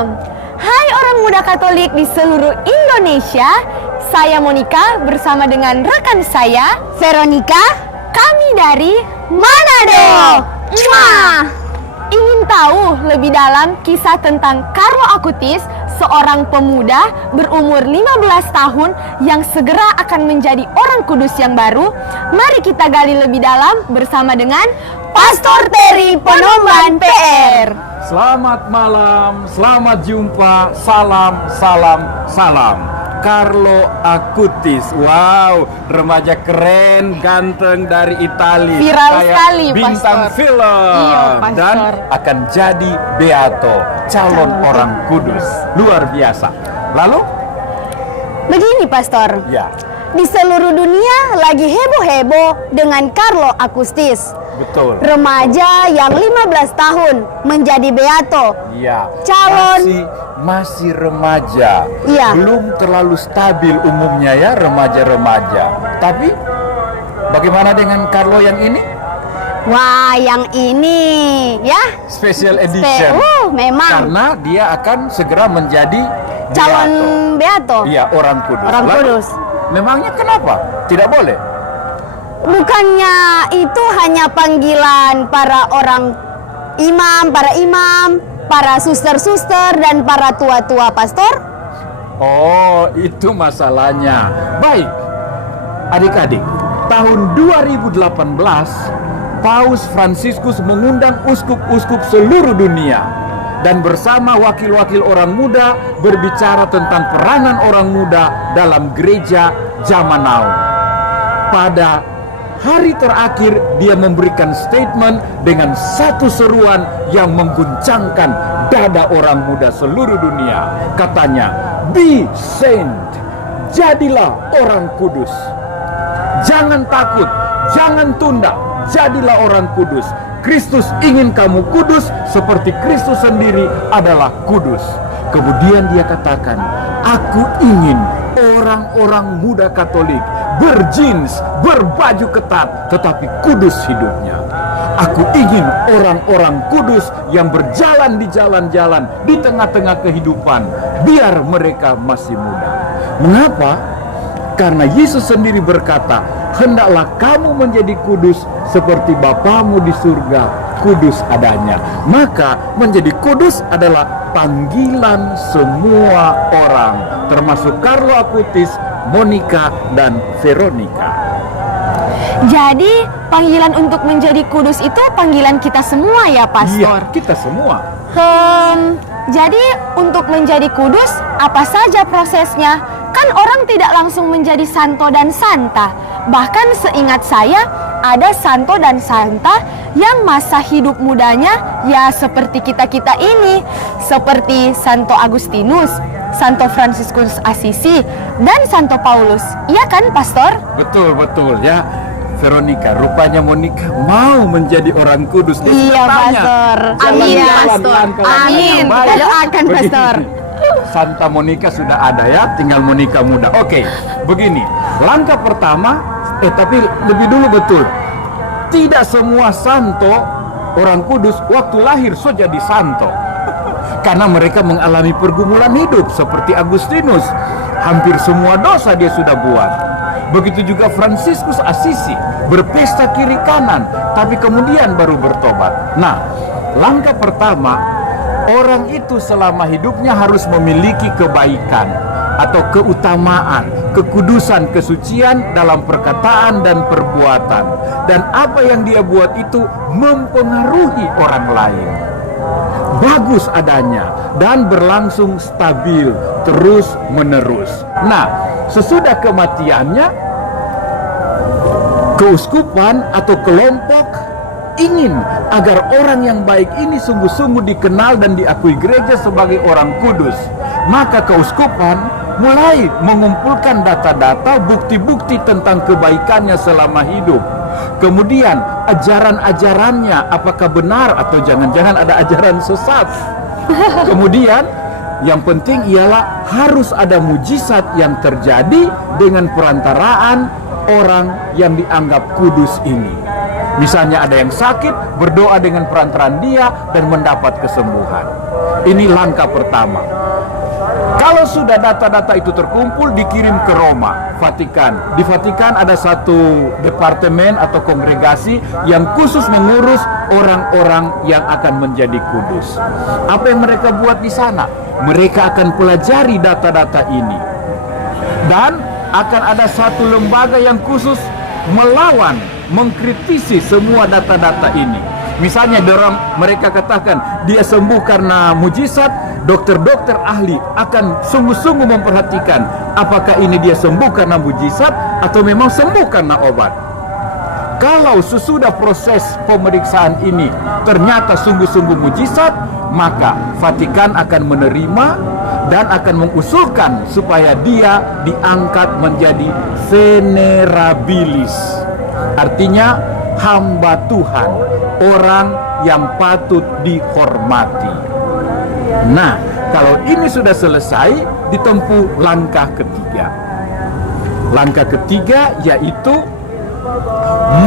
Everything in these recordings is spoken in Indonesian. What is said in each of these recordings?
malam. Hai orang muda Katolik di seluruh Indonesia. Saya Monica bersama dengan rekan saya Veronica. Kami dari Manado. Ingin tahu lebih dalam kisah tentang Carlo Acutis, seorang pemuda berumur 15 tahun yang segera akan menjadi orang kudus yang baru? Mari kita gali lebih dalam bersama dengan Pastor Terry Penomban PR. Selamat malam, selamat jumpa, salam. Carlo Acutis, wow, remaja keren, ganteng dari Italia. Viral kayak sekali, bintang Pastor. film. Iya, Pastor. Dan akan jadi beato, calon orang kudus. Luar biasa. Lalu? Begini Pastor, Ya, di seluruh dunia lagi heboh-heboh dengan Carlo Acutis, betul. remaja yang 15 tahun menjadi beato. Iya, Calon- masih remaja. Iya. Belum terlalu stabil umumnya ya remaja-remaja. Tapi bagaimana dengan Carlo yang ini? Wah, yang ini ya Special edition. memang Karena dia akan segera menjadi calon beato. beato. Iya, orang kudus. Orang Lalu, kudus. memangnya kenapa? Tidak boleh? Bukannya itu hanya panggilan para orang imam, para suster-suster dan para tua-tua pastor? Oh, itu masalahnya. Baik, adik-adik, tahun 2018 Paus Fransiskus mengundang uskup-uskup seluruh dunia dan bersama wakil-wakil orang muda berbicara tentang peranan orang muda dalam gereja zaman now. Pada hari terakhir dia memberikan statement dengan satu seruan yang mengguncangkan dada orang muda seluruh dunia. Katanya, "Be saint, jadilah orang kudus. Jangan takut, jangan tunda, jadilah orang kudus. Kristus ingin kamu kudus seperti Kristus sendiri adalah kudus." Kemudian dia katakan, "Aku ingin orang-orang muda Katolik berjins, berbaju ketat, tetapi kudus hidupnya. Aku ingin orang-orang kudus yang berjalan di jalan-jalan di tengah-tengah kehidupan, biar mereka masih muda." Mengapa? Karena Yesus sendiri berkata, "Hendaklah kamu menjadi kudus seperti Bapamu di surga kudus adanya." Maka menjadi kudus adalah panggilan semua orang, termasuk Carlo Acutis, Monica, dan Veronica. Jadi panggilan untuk menjadi kudus itu panggilan kita semua ya, Pastor? Iya, kita semua. Jadi untuk menjadi kudus apa saja prosesnya? Kan orang tidak langsung menjadi santo dan santa. Bahkan seingat saya ada santo dan santa yang masa hidup mudanya ya seperti kita-kita ini. Seperti Santo Agustinus, Santo Fransiskus Assisi, dan Santo Paulus. Iya kan, Pastor? Betul ya. Veronica, rupanya Monica mau menjadi orang kudus. Dia Iya, sudah tanya, Pastor. jalan-jalan, Amin, Pastor. langkah-langkah Amin. yang baik. Kita doakan, Begini. Pastor. Santa Monica sudah ada ya, tinggal Monica muda. Oke, begini. Langkah pertama, tapi lebih dulu betul. Tidak semua santo, orang kudus, waktu lahir sudah jadi santo. Karena mereka mengalami pergumulan hidup seperti Agustinus. Hampir semua dosa dia sudah buat. Begitu juga Fransiskus Assisi, berpesta kiri kanan, tapi kemudian baru bertobat. Nah, langkah pertama, orang itu selama hidupnya harus memiliki kebaikan atau keutamaan, kekudusan, kesucian dalam perkataan dan perbuatan. Dan apa yang dia buat itu mempengaruhi orang lain. Bagus adanya dan berlangsung stabil terus menerus. Nah, sesudah kematiannya, keuskupan atau kelompok ingin agar orang yang baik ini sungguh-sungguh dikenal dan diakui gereja sebagai orang kudus. Maka keuskupan mulai mengumpulkan data-data, bukti-bukti tentang kebaikannya selama hidup. Kemudian ajaran-ajarannya apakah benar atau jangan-jangan ada ajaran sesat. Kemudian yang penting ialah harus ada mujizat yang terjadi dengan perantaraan orang yang dianggap kudus ini. Misalnya ada yang sakit, berdoa dengan perantaraan dia dan mendapat kesembuhan. Ini langkah pertama. Kalau sudah data-data itu terkumpul, dikirim ke Roma, Vatikan. Di Vatikan ada satu departemen atau kongregasi yang khusus mengurus orang-orang yang akan menjadi kudus. Apa yang mereka buat di sana? Mereka akan pelajari data-data ini. Dan akan ada satu lembaga yang khusus melawan, mengkritisi semua data-data ini. Misalnya mereka katakan dia sembuh karena mujizat, dokter-dokter ahli akan sungguh-sungguh memperhatikan apakah ini dia sembuh karena mujizat atau memang sembuh karena obat. Kalau sesudah proses pemeriksaan ini ternyata sungguh-sungguh mujizat, maka Vatikan akan menerima dan akan mengusulkan supaya dia diangkat menjadi venerabilis. Artinya hamba Tuhan, orang yang patut dihormati. Nah, kalau ini sudah selesai, ditempuh langkah ketiga. Langkah ketiga yaitu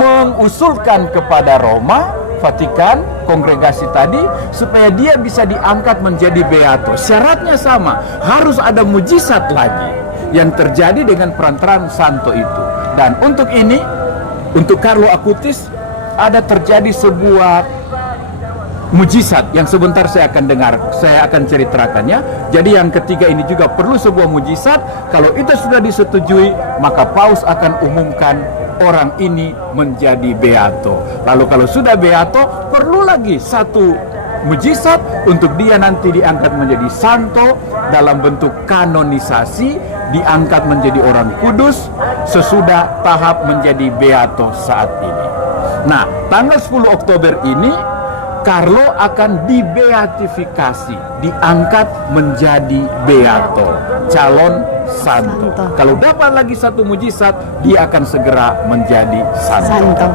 mengusulkan kepada Roma, Vatikan, kongregasi tadi, supaya dia bisa diangkat menjadi beato. Syaratnya sama, harus ada mujizat lagi yang terjadi dengan perantaraan santo itu. Dan untuk ini, untuk Carlo Acutis ada terjadi sebuah mujizat yang sebentar saya akan ceritakannya. Jadi yang ketiga ini juga perlu sebuah mujizat. Kalau itu sudah disetujui, maka Paus akan umumkan orang ini menjadi beato. Lalu kalau sudah beato, perlu lagi satu mujizat untuk dia nanti diangkat menjadi santo dalam bentuk kanonisasi, diangkat menjadi orang kudus sesudah tahap menjadi beato saat ini. Nah, tanggal 10 Oktober ini Carlo akan dibeatifikasi, diangkat menjadi beato, calon santo. Kalau dapat lagi satu mujizat, dia akan segera menjadi santo.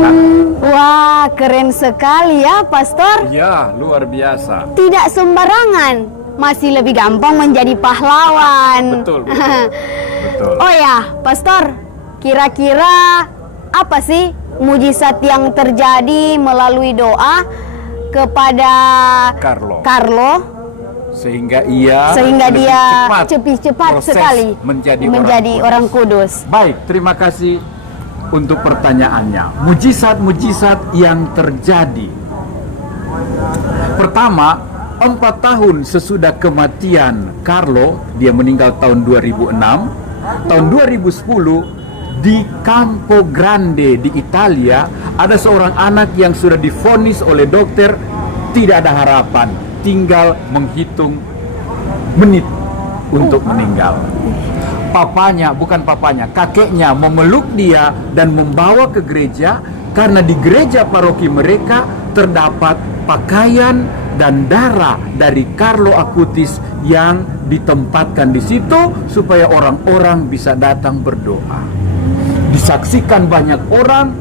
Nah, Wah, keren sekali ya, Pastor. ya, luar biasa. Tidak sembarangan, masih lebih gampang menjadi pahlawan. Betul, betul. Betul. Oh ya, Pastor, kira-kira apa sih mujizat yang terjadi melalui doa kepada Carlo sehingga dia cepat sekali menjadi orang kudus. Baik, terima kasih untuk pertanyaannya. Mujizat-mujizat yang terjadi. Pertama, 4 tahun sesudah kematian Carlo, dia meninggal tahun 2006. Tahun 2010 di Campo Grande di Italia ada seorang anak yang sudah divonis oleh dokter tidak ada harapan, tinggal menghitung menit untuk meninggal. Kakeknya memeluk dia dan membawa ke gereja karena di gereja paroki mereka terdapat pakaian dan darah dari Carlo Acutis yang ditempatkan di situ supaya orang-orang bisa datang berdoa. Disaksikan banyak orang,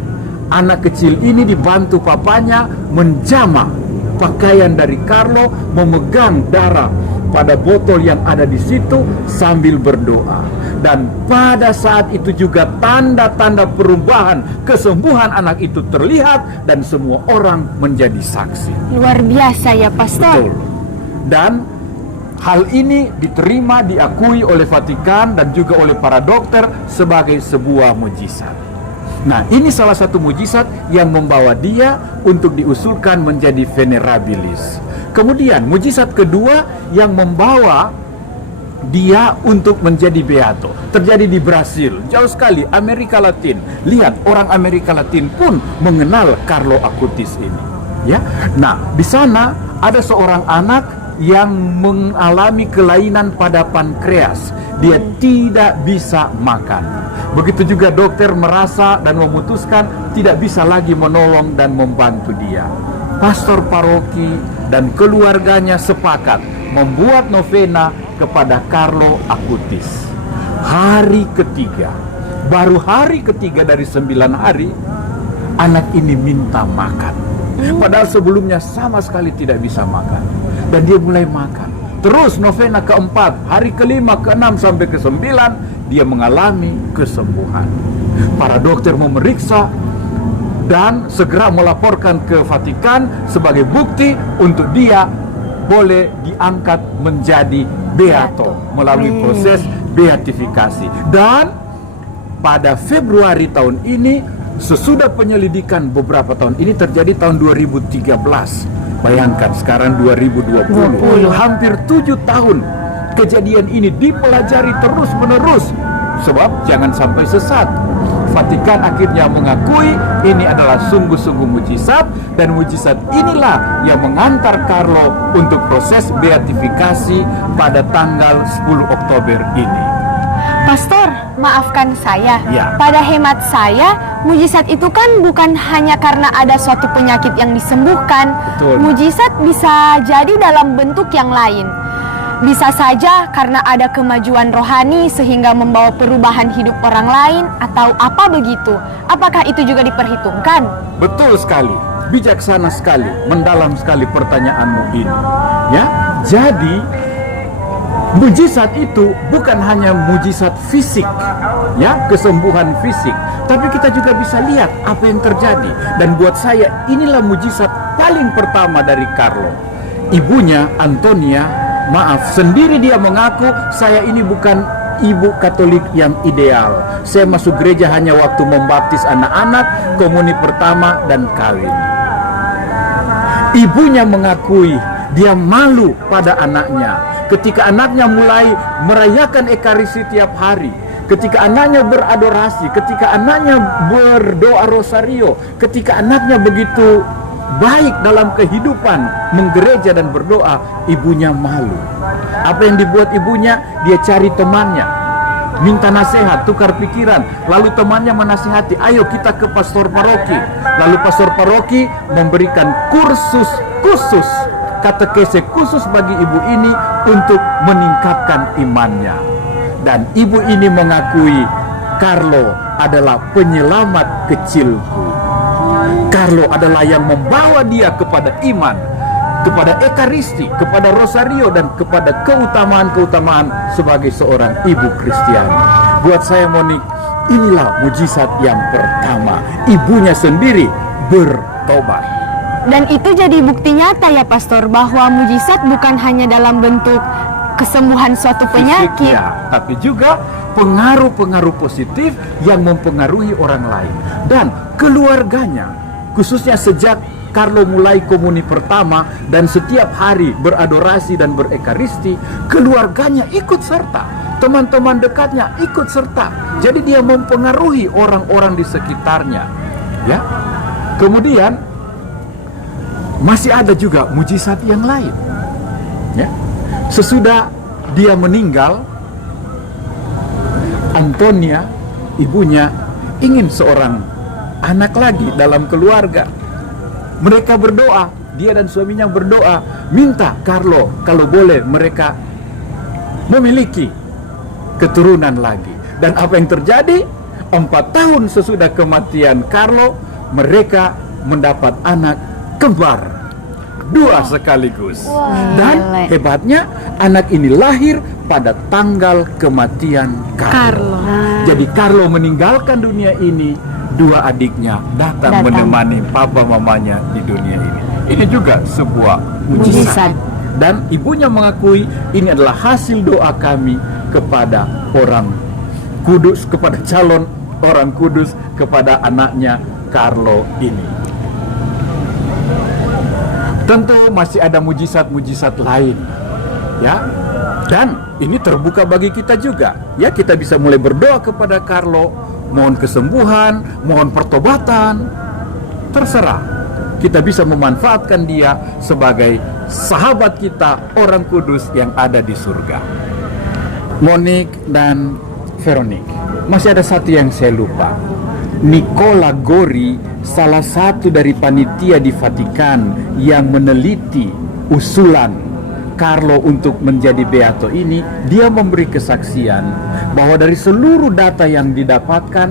anak kecil ini dibantu papanya menjamah pakaian dari Carlo, memegang darah pada botol yang ada di situ sambil berdoa. Dan pada saat itu juga tanda-tanda perubahan, kesembuhan anak itu terlihat dan semua orang menjadi saksi. Luar biasa ya, Pastor. Betul. Dan hal ini diterima, diakui oleh Vatikan dan juga oleh para dokter sebagai sebuah mujizat. Nah, ini salah satu mujizat yang membawa dia untuk diusulkan menjadi venerabilis. Kemudian, mujizat kedua yang membawa dia untuk menjadi beato terjadi di Brasil, jauh sekali, Amerika Latin. Lihat, orang Amerika Latin pun mengenal Carlo Acutis ini. Ya, nah di sana ada seorang anak yang mengalami kelainan pada pankreas. Dia tidak bisa makan. Begitu juga dokter merasa dan memutuskan tidak bisa lagi menolong dan membantu dia. Pastor paroki dan keluarganya sepakat membuat novena kepada Carlo Acutis. Hari ketiga, baru hari ketiga dari 9 hari, anak ini minta makan. Padahal sebelumnya sama sekali tidak bisa makan. Dan dia mulai makan. Terus novena keempat, hari kelima, keenam sampai ke-9, dia mengalami kesembuhan. Para dokter memeriksa dan segera melaporkan ke Vatikan sebagai bukti untuk dia boleh diangkat menjadi beato melalui proses beatifikasi. Dan pada Februari tahun ini, sesudah penyelidikan beberapa tahun ini, terjadi tahun 2013. Bayangkan sekarang 2020. Hampir 7 tahun kejadian ini dipelajari terus menerus. Sebab jangan sampai sesat. Vatikan akhirnya mengakui ini adalah sungguh-sungguh mujizat, dan mujizat inilah yang mengantar Carlo untuk proses beatifikasi pada tanggal 10 Oktober ini. Pastor, maafkan saya. Ya. Pada hemat saya, mujizat itu kan bukan hanya karena ada suatu penyakit yang disembuhkan. Betul. Mujizat bisa jadi dalam bentuk yang lain. Bisa saja karena ada kemajuan rohani sehingga membawa perubahan hidup orang lain, atau apa begitu. Apakah itu juga diperhitungkan? Betul sekali, bijaksana sekali, mendalam sekali pertanyaanmu ini. Ya, jadi mujizat itu bukan hanya mujizat fisik, ya, kesembuhan fisik, tapi kita juga bisa lihat apa yang terjadi. Dan buat saya inilah mujizat paling pertama dari Carlo. Ibunya Antonia, maaf, sendiri dia mengaku, saya ini bukan ibu Katolik yang ideal. Saya masuk gereja hanya waktu membaptis anak-anak, komuni pertama, dan kawin. Ibunya mengakui dia malu pada anaknya. Ketika anaknya mulai merayakan Ekaristi tiap hari, ketika anaknya beradorasi, ketika anaknya berdoa rosario, ketika anaknya begitu baik dalam kehidupan menggereja dan berdoa, ibunya malu. Apa yang dibuat ibunya? Dia cari temannya, minta nasihat, tukar pikiran. Lalu temannya menasihati, ayo kita ke pastor paroki. Lalu pastor paroki memberikan kursus khusus, katekese khusus bagi ibu ini untuk meningkatkan imannya. Dan ibu ini mengakui, Carlo adalah penyelamat kecilku. Carlo adalah yang membawa dia kepada iman, kepada Ekaristi, kepada Rosario, dan kepada keutamaan-keutamaan sebagai seorang ibu Kristiani. Buat saya, Monik, inilah mujizat yang pertama. Ibunya sendiri bertobat. Dan itu jadi bukti nyata ya Pastor, bahwa mujizat bukan hanya dalam bentuk kesembuhan suatu penyakit, Fisiknya, tapi juga pengaruh-pengaruh positif yang mempengaruhi orang lain. Dan keluarganya, khususnya sejak Carlo mulai komuni pertama dan setiap hari beradorasi dan berekaristi, keluarganya ikut serta, teman-teman dekatnya ikut serta. Jadi dia mempengaruhi orang-orang di sekitarnya. Ya. Kemudian masih ada juga mujizat yang lain. Ya. Sesudah dia meninggal, Antonia, ibunya, ingin seorang anak lagi dalam keluarga. Mereka berdoa, dia dan suaminya berdoa, minta Carlo kalau boleh mereka memiliki keturunan lagi. Dan apa yang terjadi? 4 tahun sesudah kematian Carlo, mereka mendapat anak kembar, 2 sekaligus. Dan hebatnya, anak ini lahir pada tanggal kematian Carlo. Jadi Carlo meninggalkan dunia ini, 2 adiknya datang menemani papa mamanya di dunia ini. Ini juga sebuah mujizat. Dan ibunya mengakui ini adalah hasil doa kami kepada orang kudus, kepada calon orang kudus, kepada anaknya Carlo ini. Tentu masih ada mujizat-mujizat lain, ya. Dan ini terbuka bagi kita juga. Ya, kita bisa mulai berdoa kepada Carlo, mohon kesembuhan, mohon pertobatan. Terserah. Kita bisa memanfaatkan dia sebagai sahabat kita, orang kudus yang ada di surga. Monik dan Veronik, masih ada satu yang saya lupa. Nicola Gori, salah satu dari panitia di Vatikan yang meneliti usulan Carlo untuk menjadi beato ini, dia memberi kesaksian bahwa dari seluruh data yang didapatkan,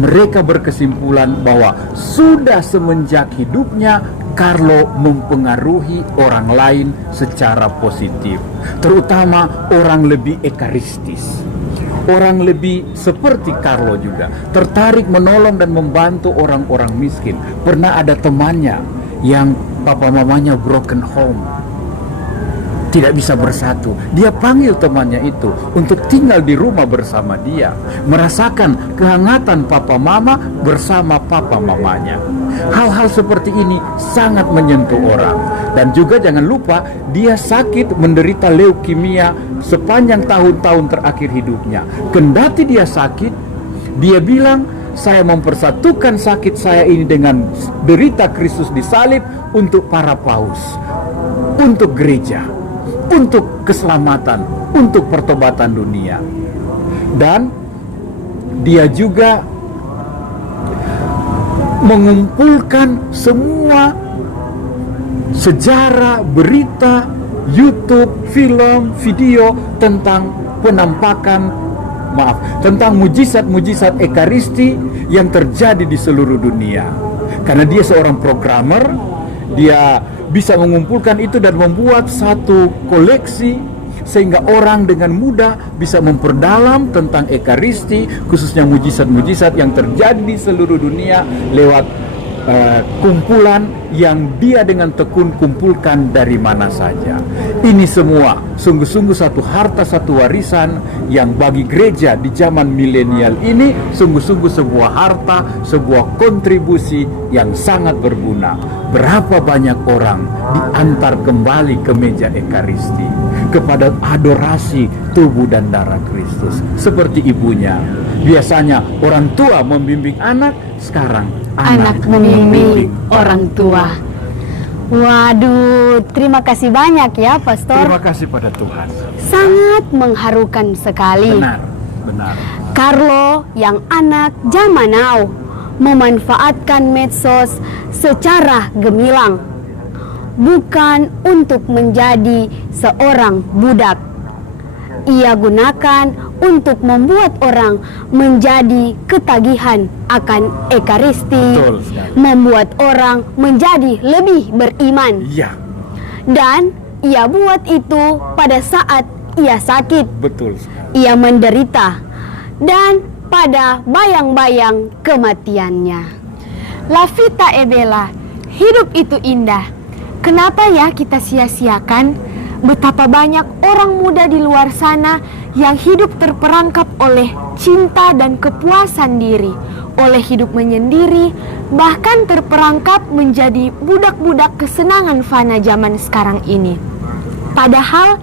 mereka berkesimpulan bahwa sudah semenjak hidupnya Carlo mempengaruhi orang lain secara positif, terutama orang lebih ekaristis, orang lebih seperti Carlo juga, tertarik menolong dan membantu orang-orang miskin. Pernah ada temannya yang papa mamanya broken home, tidak bisa bersatu. Dia panggil temannya itu untuk tinggal di rumah bersama dia, merasakan kehangatan papa mama bersama papa mamanya. Hal-hal seperti ini sangat menyentuh orang. Dan juga jangan lupa, dia sakit menderita leukemia sepanjang tahun-tahun terakhir hidupnya. Kendati dia sakit, dia bilang, saya mempersatukan sakit saya ini dengan derita Kristus disalib untuk para paus, untuk gereja, untuk keselamatan, untuk pertobatan dunia. Dan dia juga mengumpulkan semua sejarah, berita, YouTube, film, video tentang tentang mujizat-mujizat Ekaristi yang terjadi di seluruh dunia. Karena dia seorang programmer, dia bisa mengumpulkan itu dan membuat satu koleksi sehingga orang dengan mudah bisa memperdalam tentang Ekaristi, khususnya mujizat-mujizat yang terjadi di seluruh dunia lewat kumpulan yang dia dengan tekun kumpulkan dari mana saja. Ini semua sungguh-sungguh satu harta, satu warisan yang bagi gereja di zaman milenial ini sungguh-sungguh sebuah harta, sebuah kontribusi yang sangat berguna. Berapa banyak orang diantar kembali ke meja Ekaristi, kepada adorasi tubuh dan darah Kristus seperti ibunya. Biasanya orang tua membimbing anak, sekarang anak membimbing orang tua. Waduh, terima kasih banyak ya, Pastor. Terima kasih pada Tuhan. Sangat mengharukan sekali. Benar, benar. Carlo yang anak zaman now memanfaatkan medsos secara gemilang, bukan untuk menjadi seorang budak. Ia gunakan untuk membuat orang menjadi ketagihan akan Ekaristi, Betul sekali. membuat orang menjadi lebih beriman. Iya, Dan ia buat itu pada saat ia sakit, betul sekali. ia menderita, dan pada bayang-bayang kematiannya. La vita è bella, hidup itu indah. Kenapa ya kita sia-siakan? Betapa banyak orang muda di luar sana yang hidup terperangkap oleh cinta dan kepuasan diri, oleh hidup menyendiri, bahkan terperangkap menjadi budak-budak kesenangan fana zaman sekarang ini. Padahal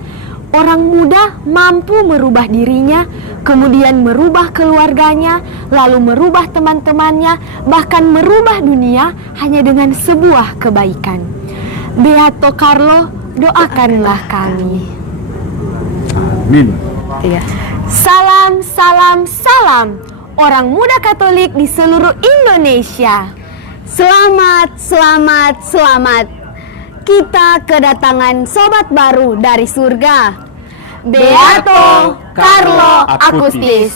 orang muda mampu merubah dirinya, kemudian merubah keluarganya, lalu merubah teman-temannya, bahkan merubah dunia hanya dengan sebuah kebaikan. Beato Carlo, doakanlah kami. Amin. Iya. Salam, salam, salam orang muda Katolik di seluruh Indonesia. Selamat, selamat, selamat. Kita kedatangan sobat baru dari surga. Beato Carlo Acutis.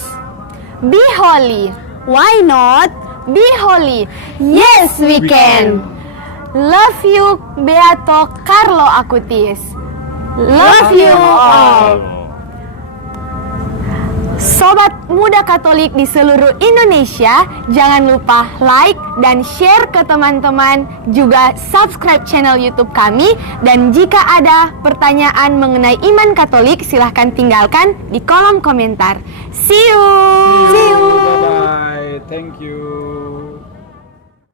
Be holy. Why not? Be holy. Yes, we can. Love you, Beato Carlo Acutis. Love you all. Sobat muda Katolik di seluruh Indonesia, jangan lupa like dan share ke teman-teman, juga subscribe channel YouTube kami. Dan jika ada pertanyaan mengenai iman Katolik, silahkan tinggalkan di kolom komentar. See you.